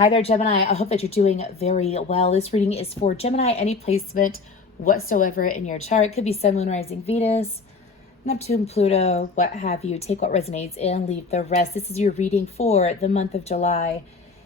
Hi there, Gemini. I hope that you're doing very well. This reading is for Gemini, any placement whatsoever in your chart. It could be Sun, Moon, Rising, Venus, Neptune, Pluto, what have you. Take what resonates and leave the rest. This is your reading for the month of July,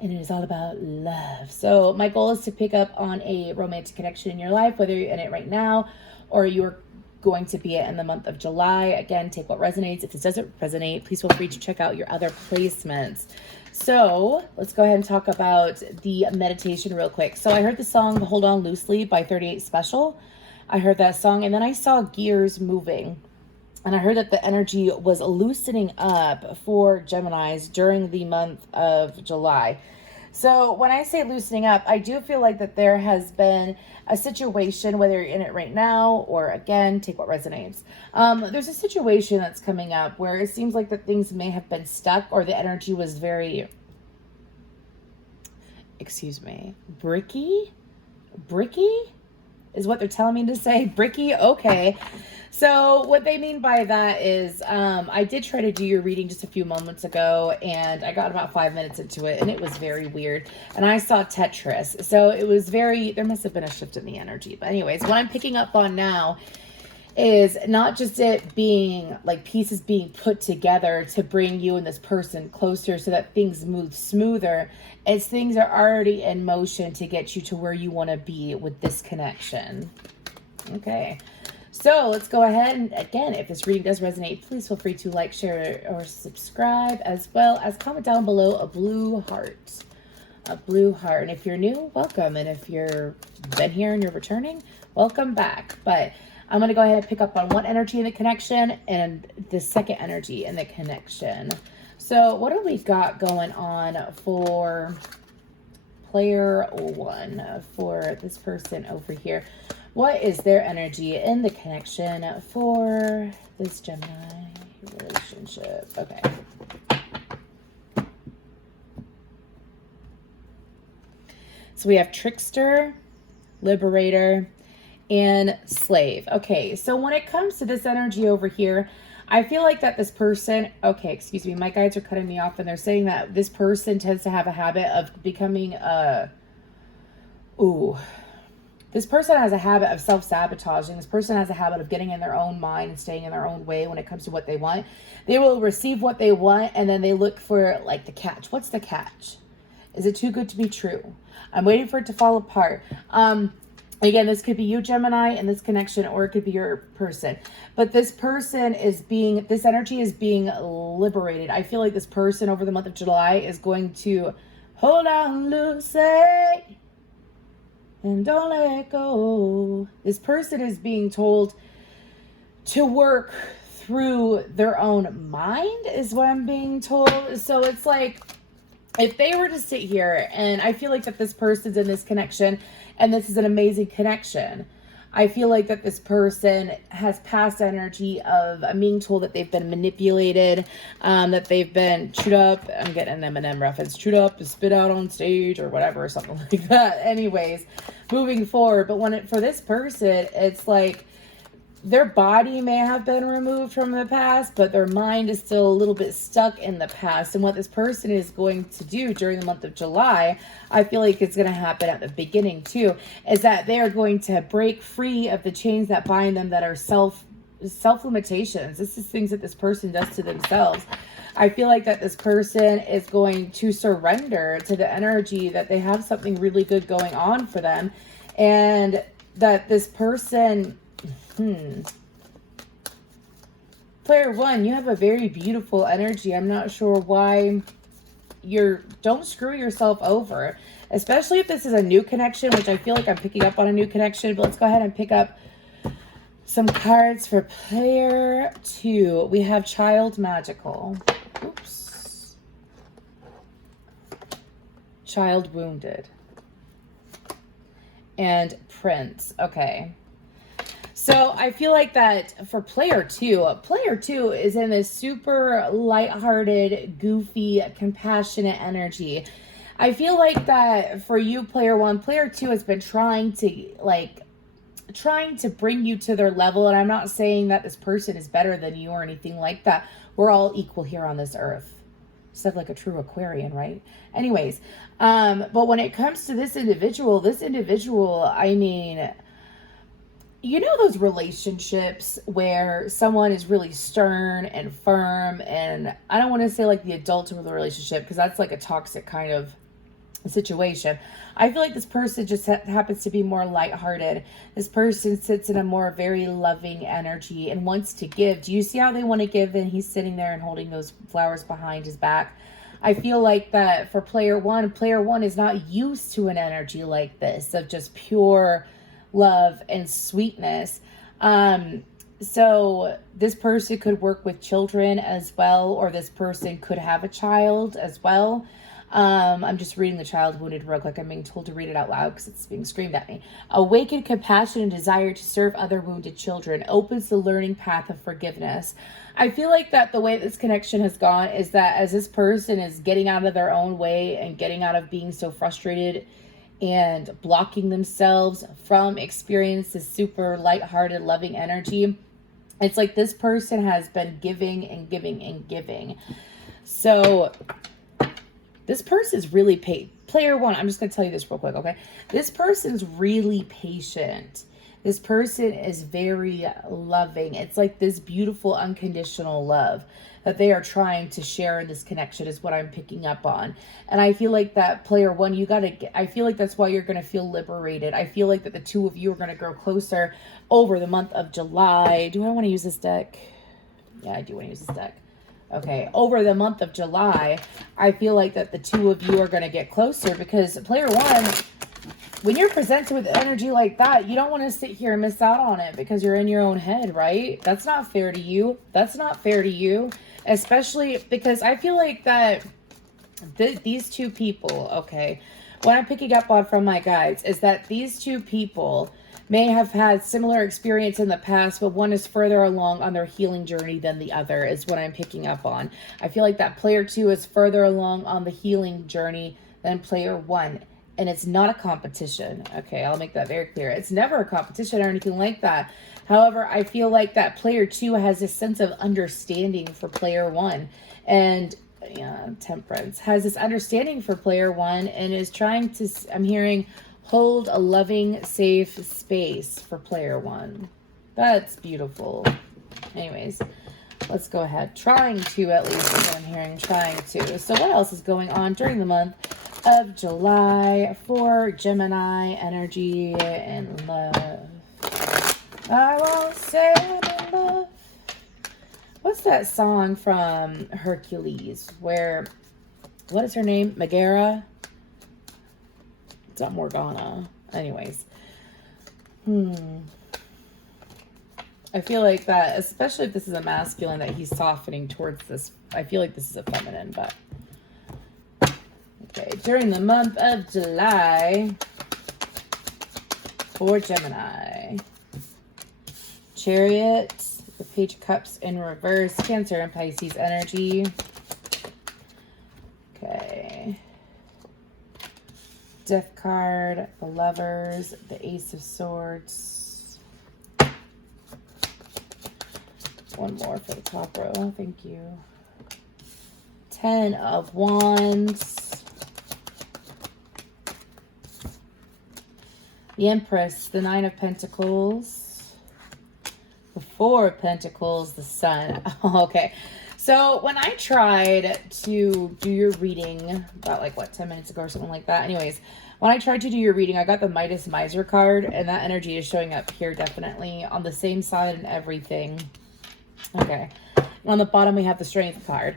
and it is all about love. So my goal is to pick up on a romantic connection in your life, whether you're in it right now or you're going to be it in the month of July. Again, take what resonates. If this doesn't resonate, please feel free to check out your other placements. So let's go ahead and talk about the meditation real quick. So I heard the song Hold On Loosely by 38 Special. I heard that song, and then I saw gears moving. And I heard that the energy was loosening up for Geminis during the month of July. So when I say loosening up, I do feel like that there has been a situation, whether you're in it right now or, again, take what resonates. There's a situation that's coming up where it seems like that things may have been stuck, or the energy was very, bricky is what they're telling me to say. Bricky, okay. So what they mean by that is, I did try to do your reading just a few moments ago, and I got about 5 minutes into it, and it was very weird. And I saw Tetris. So it was there must have been a shift in the energy. But anyways, what I'm picking up on now is not just it being like pieces being put together to bring you and this person closer so that things move smoother. It's things are already in motion to get you to where you want to be with this connection. Okay. So let's go ahead and, again, if this reading does resonate, please feel free to like, share, or subscribe, as well as comment down below a blue heart. A blue heart. And if you're new, welcome. And if you've been here and you're returning, welcome back. But I'm going to go ahead and pick up on one energy in the connection and the second energy in the connection. So what do we got going on for player one, for this person over here? What is their energy in the connection for this Gemini relationship? Okay. So we have trickster, liberator, and slave. Okay, so when it comes to this energy over here, I feel like that this person, okay, excuse me, my guides are cutting me off, and they're saying that this person tends to have a habit of becoming this person has a habit of self-sabotaging. This person has a habit of getting in their own mind and staying in their own way when it comes to what they want. They will receive what they want, and then they look for, like, the catch. What's the catch? Is it too good to be true? I'm waiting for it to fall apart. Again, this could be you, Gemini, in this connection, or it could be your person. But this person this energy is being liberated. I feel like this person over the month of July is going to hold on loosely and don't let go. This person is being told to work through their own mind, is what I'm being told. So it's like, if they were to sit here, and I feel like that this person's in this connection, and this is an amazing connection. I feel like that this person has past energy of being told that they've been manipulated, that they've been chewed up. I'm getting an Eminem reference. Chewed up to spit out on stage or whatever, or something like that. Anyways, moving forward. But for this person, it's like their body may have been removed from the past, but their mind is still a little bit stuck in the past. And what this person is going to do during the month of July, I feel like it's going to happen at the beginning too, is that they are going to break free of the chains that bind them, that are self-limitations. This is things that this person does to themselves. I feel like that this person is going to surrender to the energy that they have something really good going on for them, and that this person... Player one, you have a very beautiful energy. I'm not sure why don't screw yourself over, especially if this is a new connection, which I feel like I'm picking up on a new connection. But let's go ahead and pick up some cards for player two. We have Child Magical. Oops. Child Wounded. And Prince. Okay. So I feel like that for player two is in this super lighthearted, goofy, compassionate energy. I feel like that for you, player one, player two has been trying to bring you to their level. And I'm not saying that this person is better than you or anything like that. We're all equal here on this earth. Just like a true Aquarian, right? Anyways, but when it comes to this individual, I mean, you know those relationships where someone is really stern and firm, and I don't want to say like the adult of the relationship, because that's like a toxic kind of situation. I feel like this person just happens to be more lighthearted. This person sits in a more very loving energy and wants to give. Do you see how they want to give? And he's sitting there and holding those flowers behind his back. I feel like that for player one is not used to an energy like this of just pure love and sweetness. So this person could work with children as well, or this person could have a child as well. I'm just reading the child wounded real quick. I'm being told to read it out loud because it's being screamed at me. Awakened compassion and desire to serve other wounded children opens the learning path of forgiveness. I feel like that the way this connection has gone is that as this person is getting out of their own way and getting out of being so frustrated and blocking themselves from experience this super lighthearted, loving energy, it's like this person has been giving and giving and giving. So this person's really player one, I'm just going to tell you this real quick, okay? This person's really patient. This person is very loving. It's like this beautiful, unconditional love that they are trying to share in this connection is what I'm picking up on. And I feel like that player one, I feel like that's why you're going to feel liberated. I feel like that the two of you are going to grow closer over the month of July. Do I want to use this deck? Yeah, I do want to use this deck. Okay, over the month of July, I feel like that the two of you are going to get closer, because player one, when you're presented with energy like that, you don't want to sit here and miss out on it because you're in your own head, right? That's not fair to you. That's not fair to you, especially because I feel like that these two people, okay, what I'm picking up on from my guides is that these two people may have had similar experience in the past, but one is further along on their healing journey than the other is what I'm picking up on. I feel like that player two is further along on the healing journey than player one. And it's not a competition. Okay, I'll make that very clear. It's never a competition or anything like that. However, I feel like that player two has a sense of understanding for player one. And Temperance has this understanding for player one and is trying to, I'm hearing, hold a loving, safe space for player one. That's beautiful. Anyways, let's go ahead. Trying to, at least, is what I'm hearing. Trying to. So what else is going on during the month of July for Gemini energy and love? I won't say I'm in love. What's that song from Hercules where, what is her name? Megara? It's not Morgana. Anyways. I feel like that, especially if this is a masculine, that he's softening towards this. I feel like this is a feminine, but okay. During the month of July for Gemini. Chariot, the Page of Cups in reverse, Cancer and Pisces energy. Okay. Death card, the Lovers, the Ace of Swords. One more for the top row. Thank you. 10 of Wands. The Empress, the Nine of Pentacles. The Four of Pentacles, the Sun. Okay. So when I tried to do your reading about 10 minutes ago or something like that. Anyways, when I tried to do your reading, I got the Midas Miser card, and that energy is showing up here definitely on the same side and everything. Okay. And on the bottom, we have the Strength card.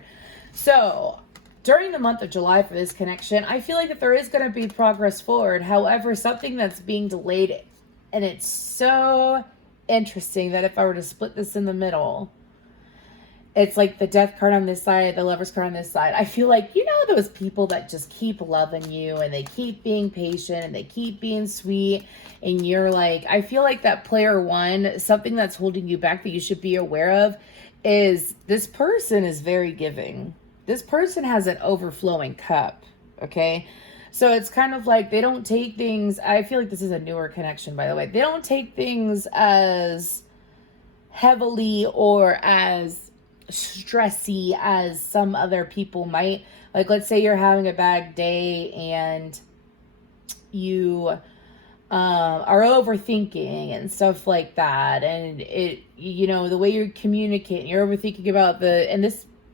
So during the month of July for this connection, I feel like that there is going to be progress forward. However, something that's being delayed, and it's so interesting that if I were to split this in the middle, it's like the Death card on this side, the Lovers card on this side. I feel like, those people that just keep loving you and they keep being patient and they keep being sweet. And you're like, I feel like that player one, something that's holding you back that you should be aware of is this person is very giving. This person has an overflowing cup. Okay. So it's kind of like they don't take things. I feel like this is a newer connection, by the way. They don't take things as heavily or as stressy as some other people might. Like, let's say you're having a bad day and you are overthinking and stuff like that, and it, you know, the way you're communicating, you're overthinking about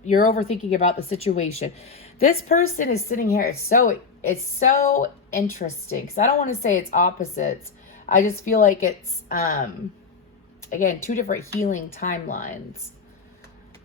you're overthinking about the situation. This person is sitting here. It's so interesting, because I don't want to say it's opposites. I just feel like it's again, two different healing timelines.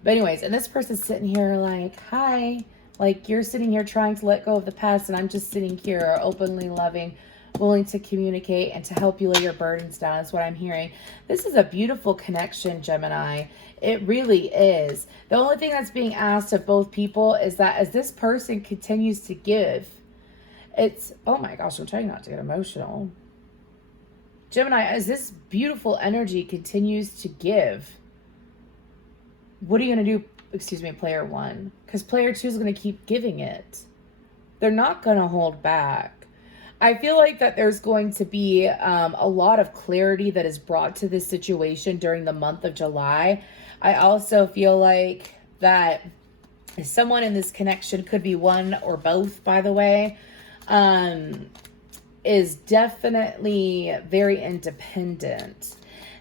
But anyways, and this person's sitting here like, hi, like, you're sitting here trying to let go of the past, and I'm just sitting here openly loving, willing to communicate and to help you lay your burdens down, is what I'm hearing. This is a beautiful connection, Gemini. It really is. The only thing that's being asked of both people is that as this person continues to give, it's, oh my gosh, I'm trying not to get emotional. Gemini, as this beautiful energy continues to give, what are you going to do? Excuse me, player one. Because player two is going to keep giving it. They're not going to hold back. I feel like that there's going to be a lot of clarity that is brought to this situation during the month of July. I also feel like that someone in this connection, could be one or both, by the way, is definitely very independent.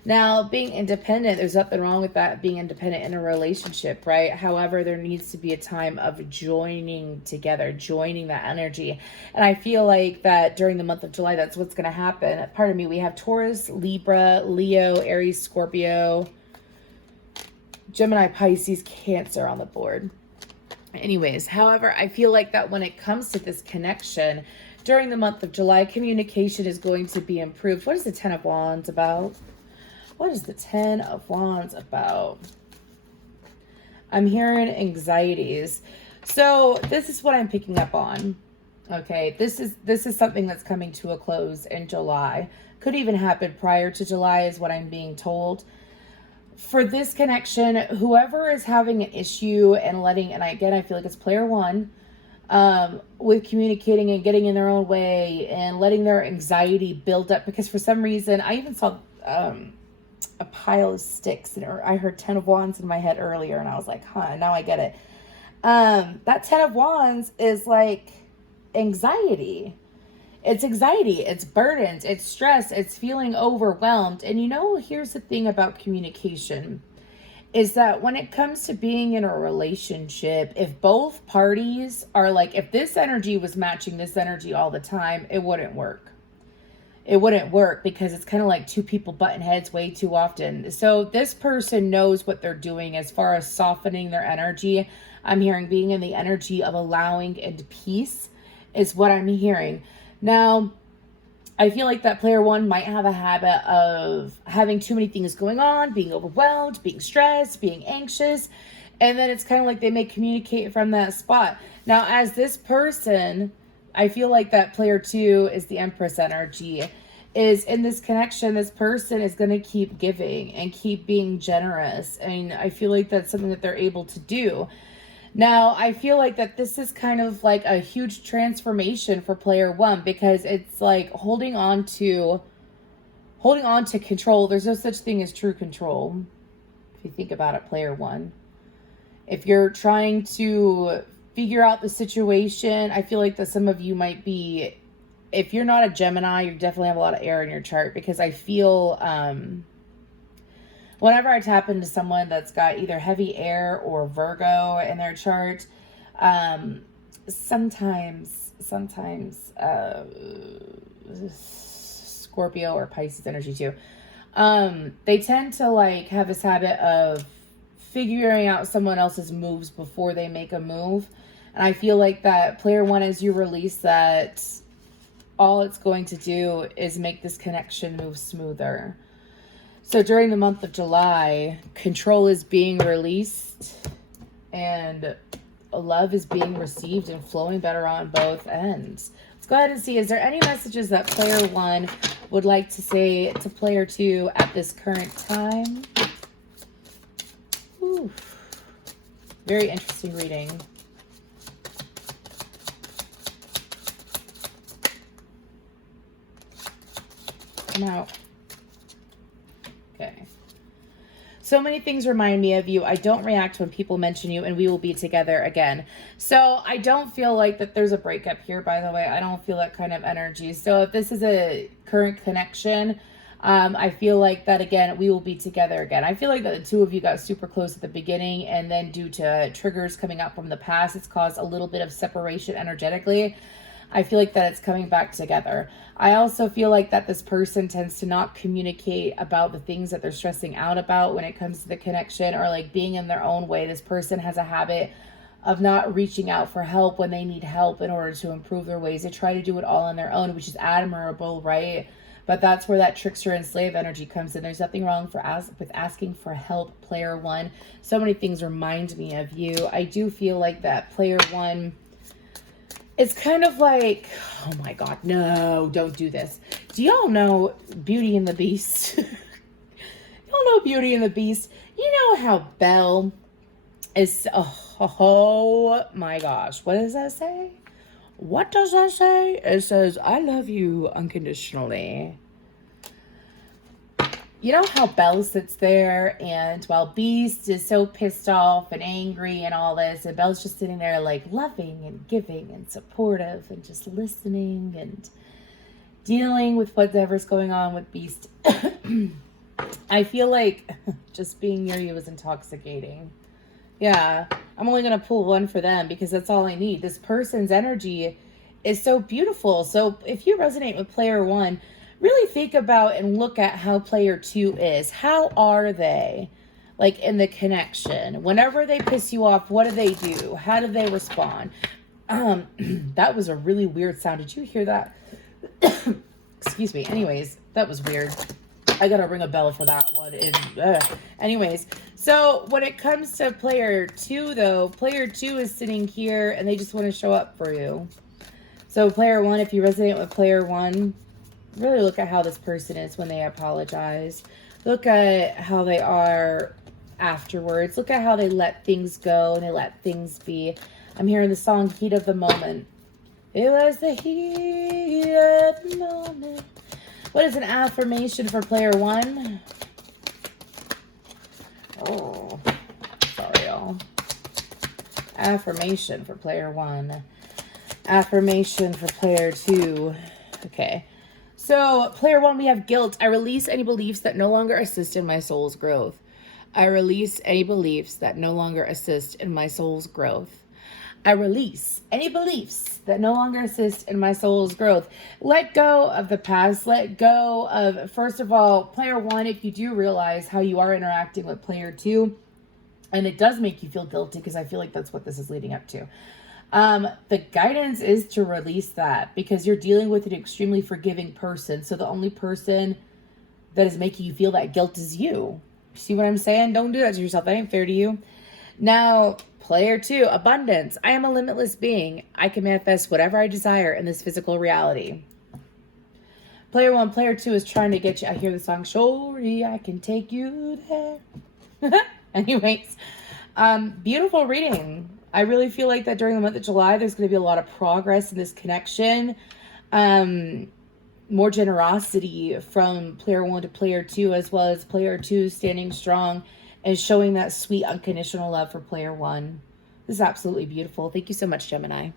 Now, being independent, there's nothing wrong with that, being independent in a relationship, right? However, there needs to be a time of joining together, joining that energy. And I feel like that during the month of July, that's what's going to happen. Pardon me, we have Taurus, Libra, Leo, Aries, Scorpio, Gemini, Pisces, Cancer on the board. Anyways, however, I feel like that when it comes to this connection, during the month of July, communication is going to be improved. What is the Ten of Wands about? What is the Ten of Wands about? I'm hearing anxieties. So this is what I'm picking up on. Okay, this is something that's coming to a close in July. Could even happen prior to July, is what I'm being told. For this connection, whoever is having an issue and again, I feel like it's player one, with communicating and getting in their own way and letting their anxiety build up, because for some reason, I even saw a pile of sticks, and I heard 10 of Wands in my head earlier, and I was like, huh, now I get it. That 10 of Wands is like anxiety. It's anxiety, it's burdens, it's stress, it's feeling overwhelmed. And you know, here's the thing about communication, is that when it comes to being in a relationship, if both parties are like, if this energy was matching this energy all the time, it wouldn't work. It wouldn't work, because it's kind of like two people butting heads way too often. So this person knows what they're doing as far as softening their energy. I'm hearing being in the energy of allowing and peace is what I'm hearing. Now, I feel like that player one might have a habit of having too many things going on, being overwhelmed, being stressed, being anxious. And then it's kind of like they may communicate from that spot. Now, as this person, I feel like that player two is the Empress energy, is in this connection, this person is going to keep giving and keep being generous. And I feel like that's something that they're able to do. Now, I feel like that this is kind of like a huge transformation for player one, because it's like holding on to control. There's no such thing as true control, if you think about it, player one. If you're trying to figure out the situation, I feel like that some of you might be, if you're not a Gemini, you definitely have a lot of air in your chart, because I feel whenever I tap into someone that's got either heavy air or Virgo in their chart, sometimes Scorpio or Pisces energy too, they tend to like have this habit of figuring out someone else's moves before they make a move. And I feel like that player one, as you release that, all it's going to do is make this connection move smoother. So during the month of July, control is being released and love is being received and flowing better on both ends. Let's go ahead and see, is there any messages that player one would like to say to player two at this current time? Ooh. Very interesting reading. Come out. Okay. So many things remind me of you. I don't react when people mention you, and we will be together again. So I don't feel like that there's a breakup here, by the way. I don't feel that kind of energy. So if this is a current connection, I feel like that, again, we will be together again. I feel like that the two of you got super close at the beginning, and then due to triggers coming up from the past, it's caused a little bit of separation energetically. I feel like that it's coming back together. I also feel like that this person tends to not communicate about the things that they're stressing out about when it comes to the connection, or like being in their own way. This person has a habit of not reaching out for help when they need help in order to improve their ways. They try to do it all on their own, which is admirable, right? But that's where that trickster and slave energy comes in. There's nothing wrong with asking for help, player one. So many things remind me of you. I do feel like that player one, it's kind of like, oh my God, no, don't do this. Do y'all know Beauty and the Beast? Y'all know Beauty and the Beast? You know how Belle is, oh my gosh, what does that say? What does that say? It says, I love you unconditionally. You know how Belle sits there, and while Beast is so pissed off and angry and all this, and Belle's just sitting there like loving and giving and supportive and just listening and dealing with whatever's going on with Beast. I feel like just being near you is intoxicating. Yeah, I'm only going to pull one for them because that's all I need. This person's energy is so beautiful. So if you resonate with player one, really think about and look at how player two is. How are they? Like in the connection. Whenever they piss you off, what do? How do they respond? That was a really weird sound. Did you hear that? Excuse me. Anyways, that was weird. I gotta ring a bell for that one. Anyways, so when it comes to player two, though, player two is sitting here and they just want to show up for you. So player one, if you resonate with player one, really look at how this person is when they apologize. Look at how they are afterwards. Look at how they let things go and they let things be. I'm hearing the song Heat of the Moment. It was the heat of the moment. What is an affirmation for player one? Oh, sorry, y'all. Affirmation for player one. Affirmation for player two. Okay. So, player one, we have guilt. I release any beliefs that no longer assist in my soul's growth. I release any beliefs that no longer assist in my soul's growth. I release any beliefs that no longer assist in my soul's growth. Let go of the past. Let go of, first of all, player one, if you do realize how you are interacting with player two, and it does make you feel guilty, because I feel like that's what this is leading up to. The guidance is to release that, because you're dealing with an extremely forgiving person. So the only person that is making you feel that guilt is you. See what I'm saying? Don't do that to yourself. That ain't fair to you. Now, player two, abundance. I am a limitless being. I can manifest whatever I desire in this physical reality. Player one, player two is trying to get you. I hear the song, Shorty, I can take you there. Anyways, beautiful reading. I really feel like that during the month of July, there's going to be a lot of progress in this connection. More generosity from player one to player two, as well as player two standing strong and showing that sweet unconditional love for player one. This is absolutely beautiful. Thank you so much, Gemini.